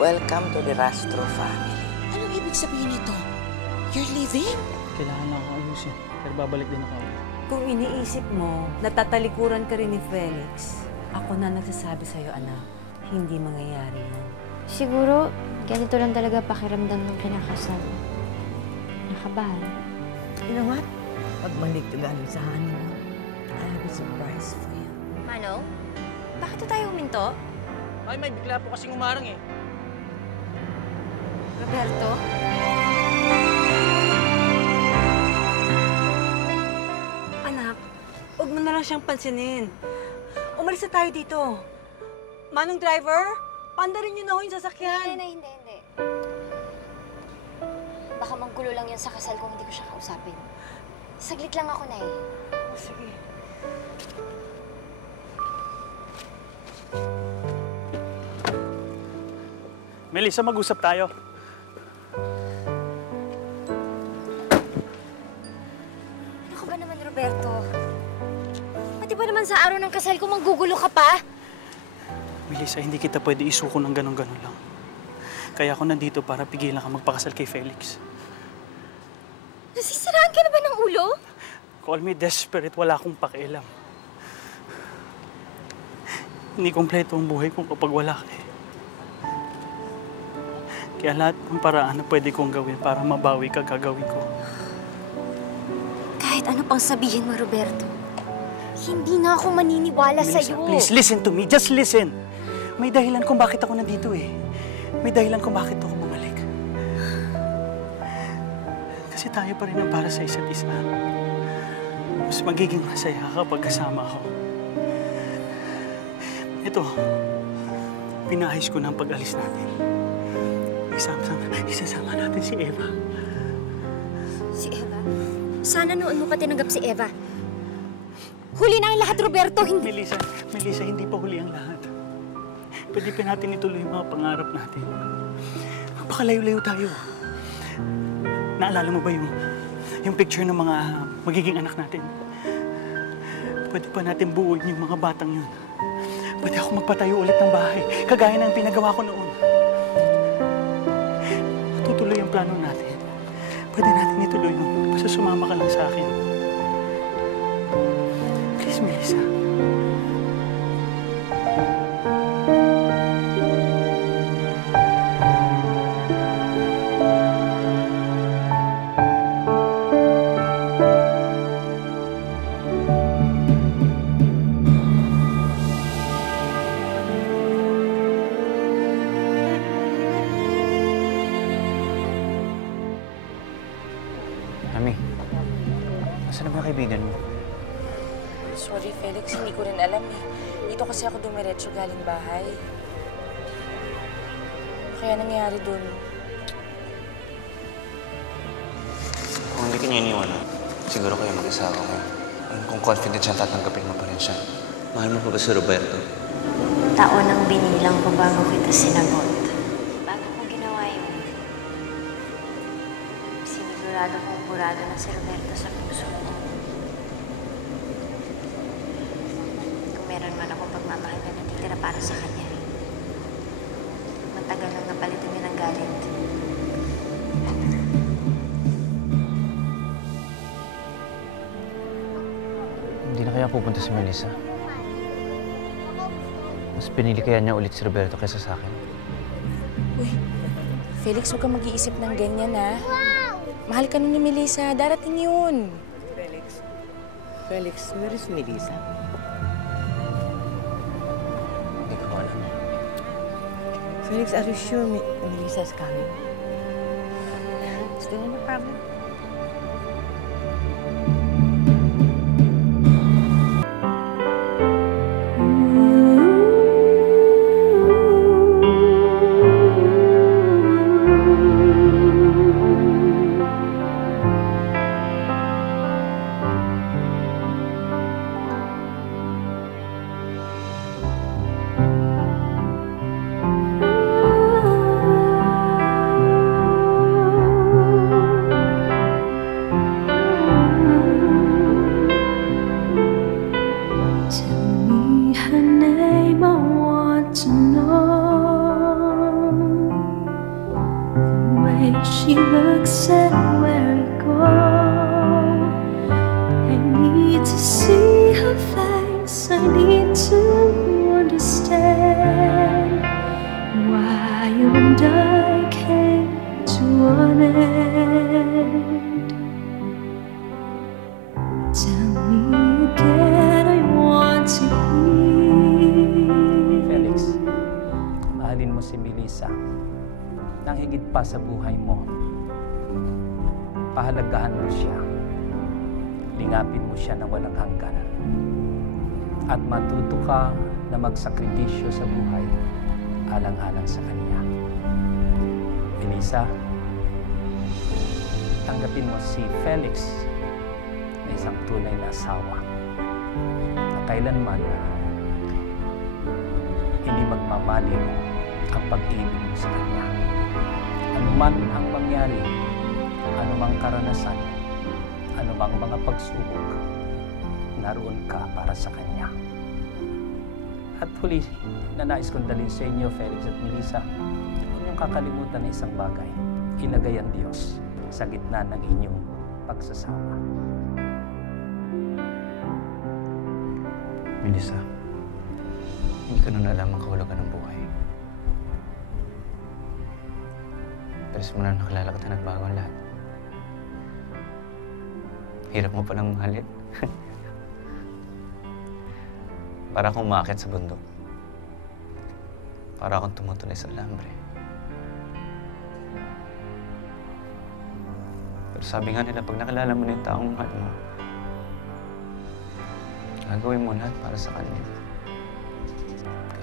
Welcome to the Rastro family. Anong ibig sabihin nito? You're leaving? Kailangan na akong ayusin, pero babalik din ako. Kung iniisip mo, natatalikuran ka rin ni Felix, ako na nagsasabi sa'yo, anak, hindi mangyayari yan. Siguro, ganito lang talaga pakiramdam ng kinakasal. Nakabahan. You know what? Pagbalik to galing sa honeymoon, I have a surprise for you. Manong, bakit tayo huminto? Ay, may bigla po kasing umarang eh. Roberto? Anak, huwag mo na lang siyang pansinin. Umalis na tayo dito. Manong driver, pandarin niyo na ho yung sasakyan. Hindi. Baka manggulo lang yan sa kasal kung hindi ko siya kausapin. Saglit lang ako, Nay. Sige. Melissa, mag-usap tayo. Ano ba naman, Roberto? Pati ba naman sa araw ng kasal ko manggugulo ka pa? Melissa, hindi kita pwede isuko ng ganon-ganon lang. Kaya ako nandito para pigilan ka magpakasal kay Felix. Nasisiraan ka na ba ng ulo? Call me desperate, wala akong pakialam. Hindi kompleto ang buhay ko kapag wala ka eh. Kaya lahat ng paraan na pwede kong gawin para mabawi ka, gagawin ko. Kahit ano pang sabihin mo, Roberto, hindi na ako maniniwala sa'yo. Please listen to me. Just listen. May dahilan kung bakit ako nandito eh. May dahilan kung bakit ako bumalik. Kasi tayo pa rin ang para sa isa't isa. Mas magiging masaya kapag kasama ako. Ito, pinahis ko na ang pag-alis natin. Isasama natin si Eva. Si Eva? Sana noon mo pa tinanggap si Eva. Huli na ang lahat, Roberto, hindi... Melissa, hindi pa huli ang lahat. Pwede pa natin ituloy yung mga pangarap natin. Magpakalayo-layo tayo. Naalala mo ba yung picture ng mga magiging anak natin? Pwede pa natin buuin yung mga batang yun. Pwede ako magpatayo ulit ng bahay, kagaya ng pinagawa ko noon. Matutuloy ang plano natin. Pwede natin ituloy yun. Basta sumama ka lang sa akin. Please, Melissa. Ami, nasaan na ba kaibigan mo? Sorry, Felix. Hindi ko rin alam eh. Dito kasi ako dumiretso galing bahay. Kaya nangyari dun. Kung hindi ka niya iniwan, siguro kayo mag-asawa ko. Kung confident siya, tatanggapin mo pa rin siya. Mahal mo pa ba si Roberto? Taon ang binilang ko bago kita sinagot. Bago ko ginawa yun, sinigurado kong burado na si Roberto sa puso ko. Kung meron man akong pagmamahal na natitira para sa kanya, matagal nang napalitan niya ng galit. Hindi na kaya pupunta si Melissa? Mas pinili kaya niya ulit si Roberto kaysa sa akin? Uy, Felix, huwag kang mag-iisip ng ganyan, ha? Mahal ka nun ni Melissa. Darating yun. Felix, where is Melissa? Hindi ko alam. Felix, are you sure Melissa's coming? Is there any problem? she looks at where I go. I need to see her face, I need to understand why you and I came to an end. Tell me again, I want to hear. Felix, mahalin mo si Melissa nang higit pa sa buhay mo. Pahalagahan mo siya. Lingapin mo siya ng walang hanggan. At matuto ka na magsakripisyo sa buhay alang-alang sa kanya. Melissa, tanggapin mo si Felix na isang tunay na asawa na kailanman hindi magmamaling ang pag-ibig mo sa kanya. Anuman ang mangyari, anumang karanasan, anumang mga pagsubok, naroon ka para sa kanya. At huli, nanais kong dalhin sa inyo, Felix at Melissa, huwag niyong kakalimutan na isang bagay. Ilagay ang Diyos sa gitna ng inyong pagsasama. Melissa, hindi ko na alam ang kahulugan ng buhay. Pero simula na nakilala kita, nagbago ang lahat. Hirap mo palang mahalin. Para akong umaakit sa bundok. Para akong tumutuloy sa alambre. Pero sabi nga nila, pag nakilala mo na yung taong mahal mo, gagawin mo lahat para sa kanya.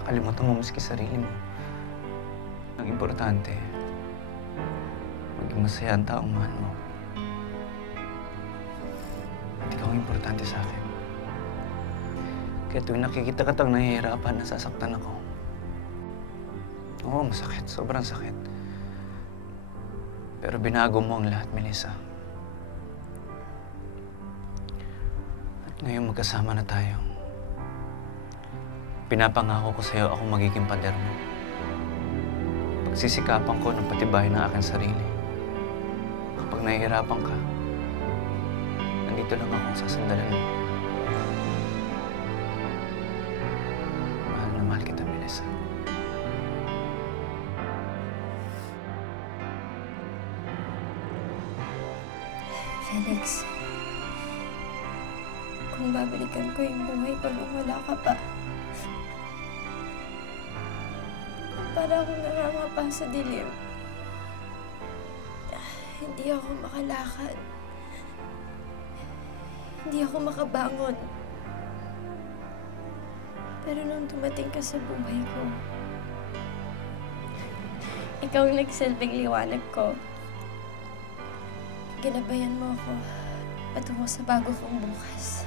Kakalimutan mo maski sarili mo. Ang importante, maging masaya ang taong mahal mo. At ikaw ang importante sa akin. Kaya tuwing nakikita ka tang nahihirapan, nasasaktan ako. Oo, masakit. Sobrang sakit. Pero binago mo ang lahat, Melissa. At ngayon magkasama na tayo. Pinapangako ko sa'yo akong magiging pader mo. Pagsisikapan ko ng patibayin ng aking sarili. Kapag nahihirapan ka, nandito lang akong sasandalan mo. Mahal na mahal kita, Melissa. Felix, kung babalikan ko yung buhay ko nung wala ka pa, para akong nangangapa sa dilim. Hindi ako makalakad. Hindi ako makabangon. Pero nung dumating ka sa buhay ko, ikaw ang nagsilbing liwanag ko. Ginabayan mo ako patungo sa bago kong bukas.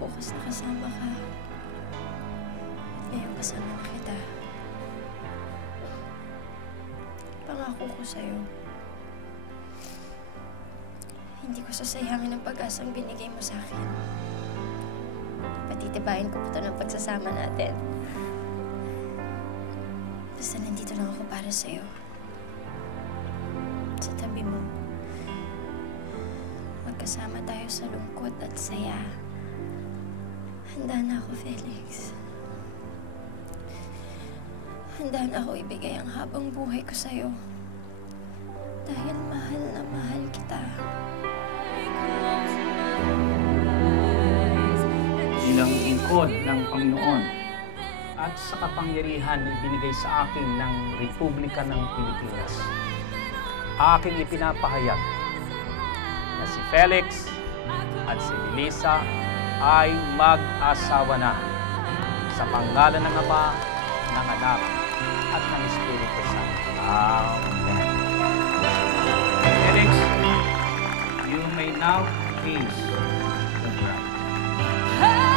Bukas na kasama ka. At ngayon kasama na kita. Pangako ko sa'yo, hindi ko sasayangin ang pag-asang binigay mo sa akin. Patitibayin ko pa ito ng pagsasama natin. Basta nandito lang ako para sa'yo. Sa tabi mo. Magkasama tayo sa lungkot at saya. Handa na ako, Felix. Handa na ako ibigay ang habang buhay ko sa'yo. Dahil mahal na mahal kita. Bilang lingkod ng Panginoon at sa kapangyarihan na ibinigay sa akin ng Republika ng Pilipinas, aking ipinapahayag na si Felix at si Melissa ay mag-asawa na sa pangalan ng Ama, ng Anak, at ng Espiritu Santo. Amen. Felix, you may now kiss the bride. Oh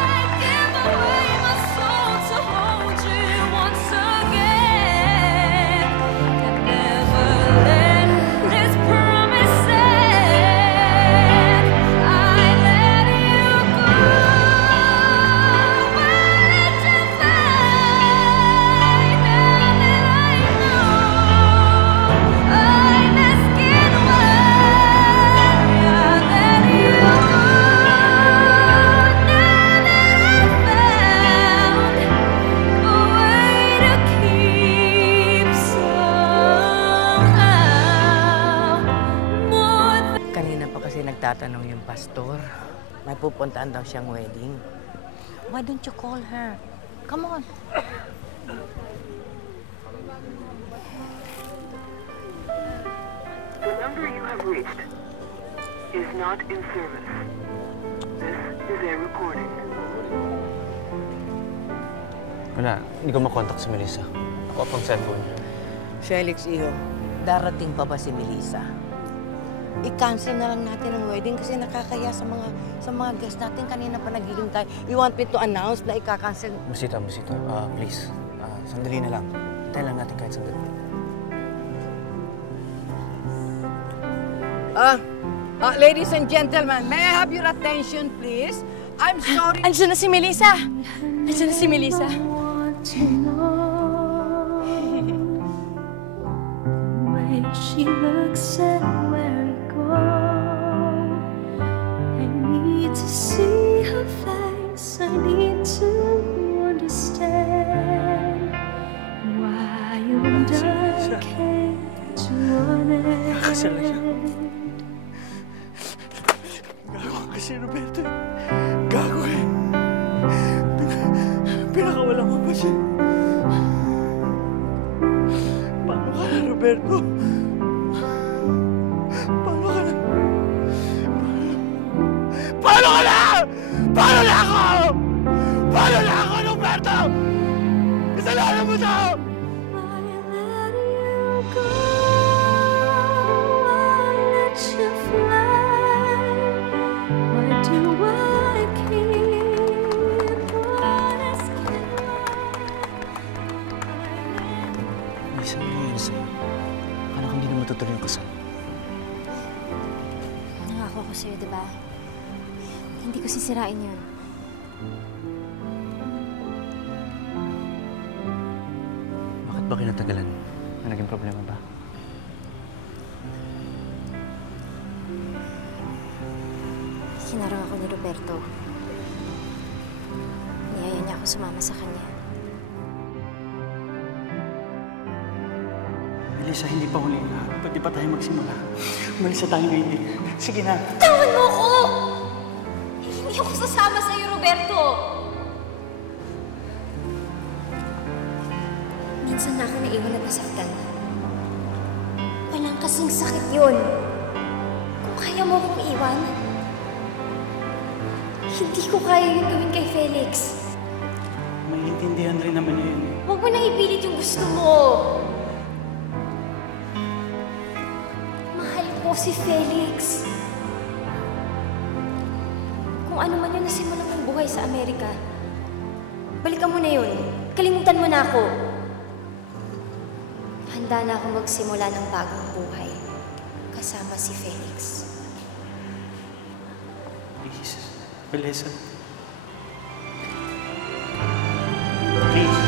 nagtatanong yung pastor. May pupuntaan daw siyang wedding. Why don't you call her? Come on. The number you have reached is not in service. This is a recording. Wala, hindi ko makontak si Melissa. Ako pang cellphone niya. Felix, iho, darating pa ba si Melissa? I-cancel na lang natin ang wedding kasi nakakaya sa mga guests natin. Kanina pa naghihintay. We want me to announce na i-cancel. Musita, please. Sandali na lang. Tayo lang natin kahit sandali. Ladies and gentlemen, may I have your attention, please? I'm sorry. Andiyan na si Melissa! Andiyan na si Melissa. She looks at where we go. I need to see her face. I need to understand why you and I came to an end. Gago kasi, Roberto. Gago eh. Pinakawala mo pa siya. Paano ka na, Roberto? Paano na ako? Paano na ako, Roberto? Kasalanan mo to! Melissa, ano nangyari sa'yo? Akala ko hindi na matutuloy ang kasal. Nangako ko sa'yo, diba? Hindi ko sisirain yun. Bakit ba kinatagalan? May naging problema ba? Hinarang ako ni Roberto. Niyaya niya ako sumama sa kanya. Melissa, hindi pa huli na. Pwede pa tayo magsimula. Umalis na tayo ngayon. Sige na. Tawan mo ko! Hindi ako sasama sa'yo, Roberto! Minsan na ako naiwan at nasaktan. Walang kasing sakit yun. Kung kaya mo akong iwan, hindi ko kaya yun gawin kay Felix. Maiintindihan rin naman niya yun. Huwag mo nang ipilit yung gusto mo. Mahal ko si Felix. Kung ano man yun nasimulan mong buhay sa Amerika, balikan mo na yun. Kalimutan mo na ako. Handa na akong magsimula ng bagong buhay kasama si Felix. Please, Melissa. Please.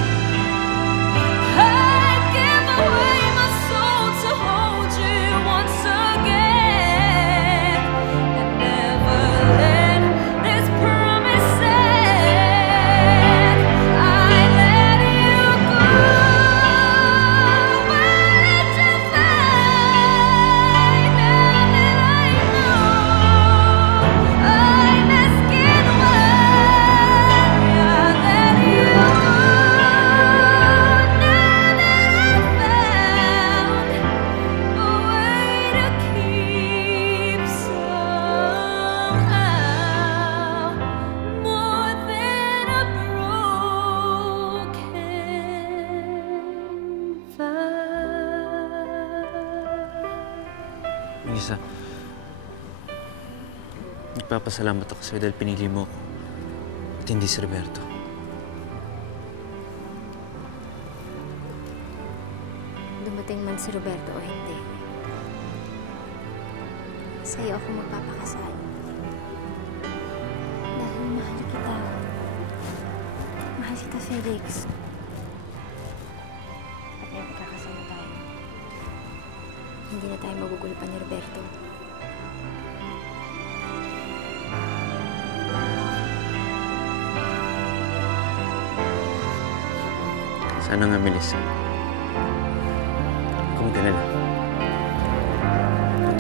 Melissa, nagpapasalamat ako sa'yo dahil pinili mo ako at hindi si Roberto. Dumating man si Roberto o hindi, sa'yo ako magpapakasal. Dahil mahal kita. Mahal kita, Felix. At ngayon magkakasal na tayo. Hindi na tayo magugulupan ni Roberto. Sana nga, Melissa. Kung ka na lang.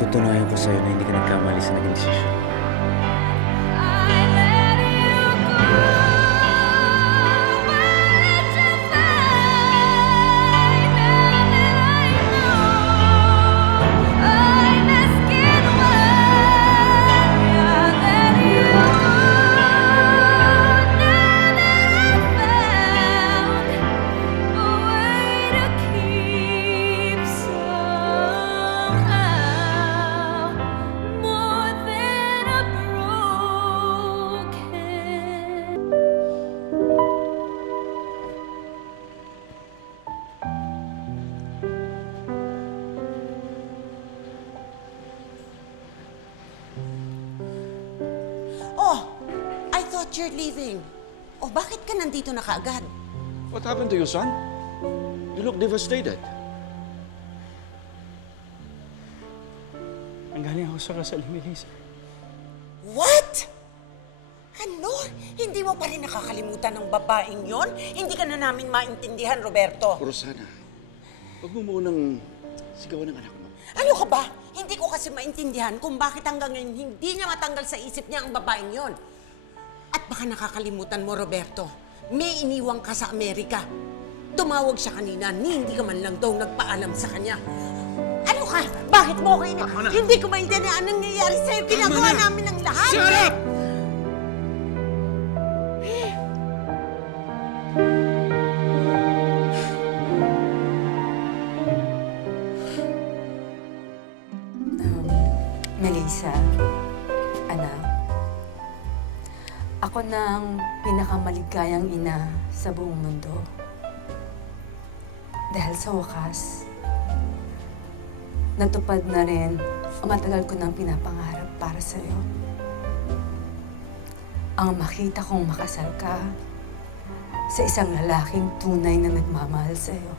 Patutunayan ko sa'yo na hindi ka nagkamali sa naging desisyon. Oh, I thought you're leaving. Oh, bakit ka nandito na kaagad? What happened to you, son? You look devastated. Nanggaling ako sa kasal ni Melissa. What? Ano? Hindi mo pa rin nakakalimutan ng babaeng yon? Hindi ka na namin maintindihan, Roberto. Rosana, huwag mo munang sigawan ng anak mo. Ano ka ba? Hindi ko kasi maintindihan kung bakit hanggang ngayon hindi niya matanggal sa isip niya ang babaeng yon. At baka nakakalimutan mo, Roberto, may iniwang ka sa Amerika. Tumawag siya kanina, hindi ka man lang daw nagpaalam sa kanya. Ano ka? Bakit mo ako Hindi ko maintindihan anong nangyayari sa'yo. Ginagawa namin ng lahat. Shut up! Melissa, anak, ako na ang pinakamaligayang ina sa buong mundo. Dahil sa wakas, natupad na rin ang matagal ko nang pinapangarap para sa'yo. Ang makita kong makasal ka sa isang lalaking tunay na nagmamahal sa'yo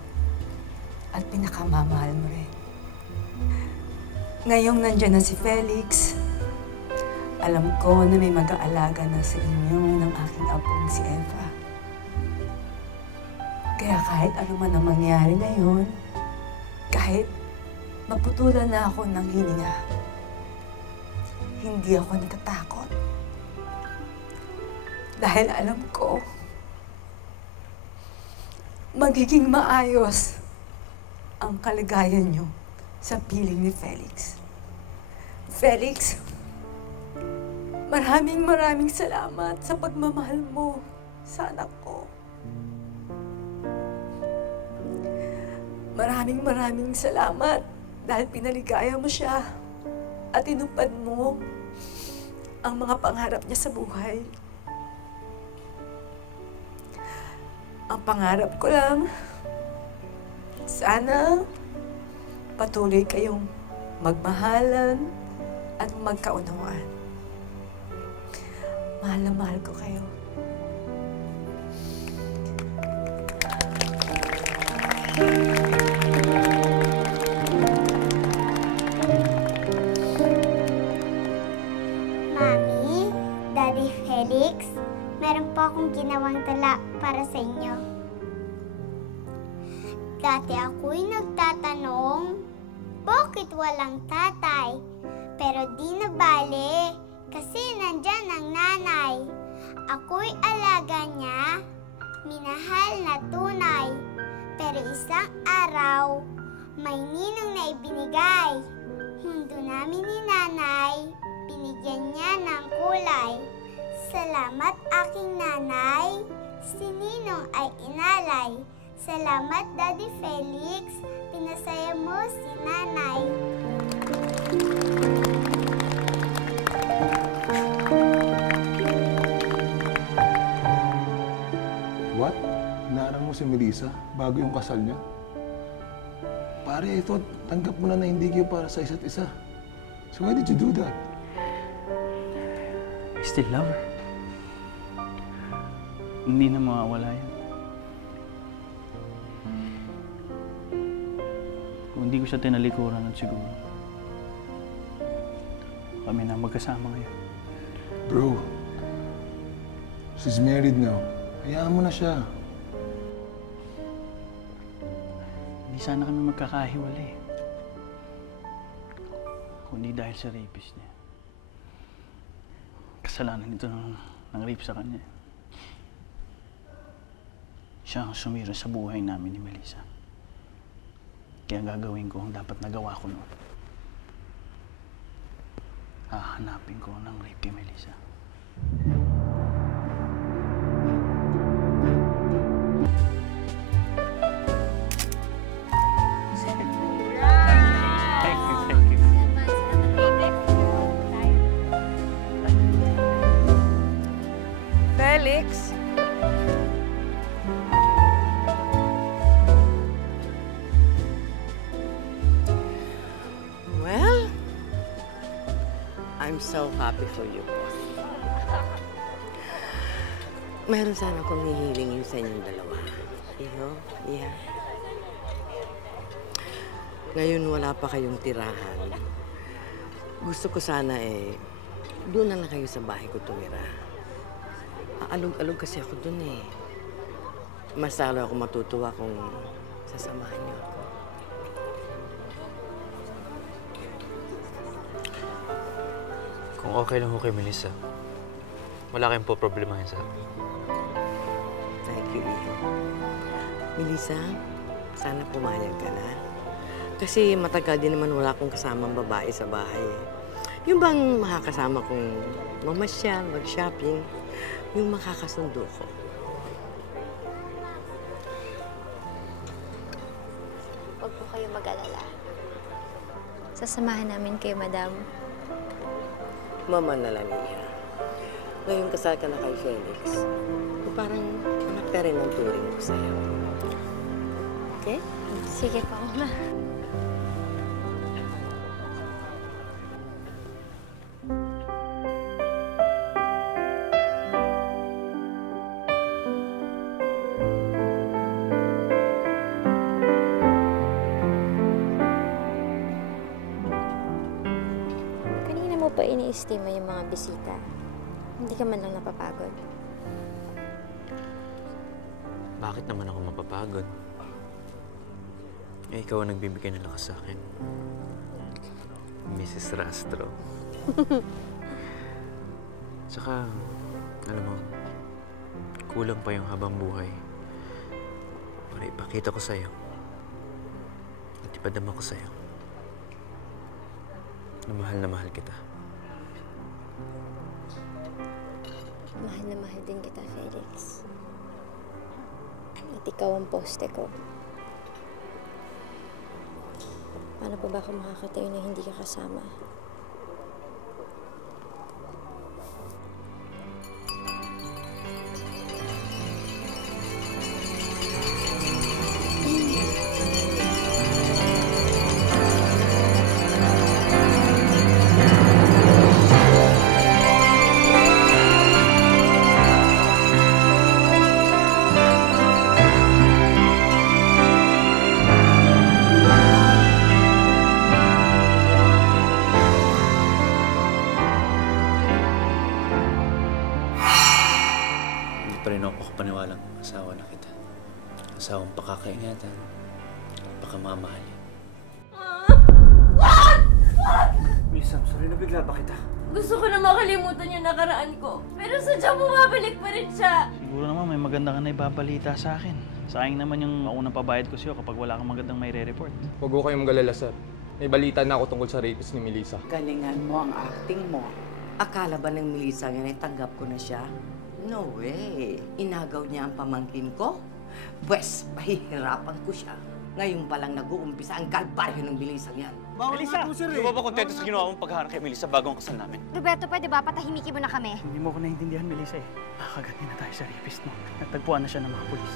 at pinakamamahal mo rin. Ngayong nandyan na si Felix, alam ko na may mag-aalaga na sa inyo ng aking apong si Eva. Kaya kahit ano man ang mangyari ngayon, kahit maputulan na ako ng hininga, hindi ako natatakot. Dahil alam ko, magiging maayos ang kalagayan niyo sa piling ni Felix. Felix, maraming salamat sa pagmamahal mo sa anak ko. Maraming salamat dahil pinaligaya mo siya at tinupad mo ang mga pangarap niya sa buhay. Ang pangarap ko lang, sana patuloy kayong magmahalan at magkaunawaan. Mahal na mahal ko kayo. Mami, Daddy Felix, meron po akong ginawang tala para sa inyo. Dati ako'y nagtatanong, bakit walang tatay? Pero di na bale, kasi nandyan ang nanay. Ako'y alaga niya, minahal na tunay. Pero isang araw, may ninong na ibinigay. Mundo namin ni nanay, binigyan niya ng kulay. Salamat aking nanay, si ninong ay inalay. Salamat Daddy Felix, pinasaya mo si nanay. What? Inaarang mo si Melissa bago yung kasal niya? Pare, ito, tanggap mo na hindi kayo para sa isa't isa. So why did you do that? I still love her. Hindi na mawawala yan. Kung hindi ko siya tinalikuran at siguro, kami na magkasama ngayon. Bro, she's married now. Hayaan mo na siya. Hindi sana kami magkakahiwalay. kundi dahil sa rapist niya. Kasalanan nito ng rape sa kanya. Siya ang sumira sa buhay namin ni Melissa. Kaya gagawin ko ang dapat nagawa ko noon. Hahanapin ko ng rape kay Melissa. Felix? Well, I'm so happy for you both. Meron sana akong hihilingin sa inyong dalawa. Iho, Iha. Ngayon wala pa kayong tirahan. Gusto ko sana doon na lang kayo sa bahay ko tumira. Aalog-alog kasi ako doon eh. Mas lalo ako matutuwa kung sasamahan niyo ako. Kung okay lang ho kay Melissa, wala kayong po problemahin sa akin. Thank you, Iho. Melissa, sana pumayag ka na. Kasi matagal din naman wala akong kasamang babae sa bahay eh. Yung bang makakasama kong mamasyal, mag-shopping, yung makakasundo ko. Huwag po kayo mag-alala. Sasamahan namin kayo, madam. Mama na lang, Iha. Ngayon kasal ka na kay Felix. Parang anak ka rin ang turing ko sa'yo. Okay? Sige po, ma. Kanina mo pa iniistima yung mga bisita. Hindi ka man lang napapagod. Bakit naman ako mapapagod? Ikaw ang nagbibigay ng lakas sa akin. Mrs. Rastro. Tsaka, alam mo, kulang pa yung habang buhay para ipakita ko sa'yo at ipadama ko sa'yo na mahal kita. Mahal na mahal din kita, Felix. At ikaw ang poste ko. Paano pa ba ako makakatayo na hindi ka kasama? Pa rin ako kapaniwalang asawa na kita. Asawang pakakaingatan, pakamamahalin. Miss, I'm sorry, nabigla ba kita? Gusto ko na makalimutan yung nakaraan ko. Pero sadyang bumabalik pa rin siya. Siguro naman may maganda ka na ibabalita sa akin. Sayang naman yung maunang pabayad ko sa'yo kapag wala kang magandang may re-report. Huwag ko kayong mag-alala, sir. May balita na ako tungkol sa rapist ni Melissa. Galingan mo ang acting mo. Akala ba ng Melissa ngayon ay tanggap ko na siya? No way. Inagaw niya ang pamangkin ko? Pwes, pahihirapan ko siya. Ngayon pa lang nag-uumpisa ang kalbaryo ng Melissa yan. Melissa! Di ba ba kontento sa ginawa mong paghahanap kay Melissa bago ang kasal namin? Roberto, pwede ba patahimikin mo na kami? Hindi mo ko naiintindihan, Melissa eh. Nakakaganti na tayo sa rapist, no? Nagtagpuan na siya ng mga pulis.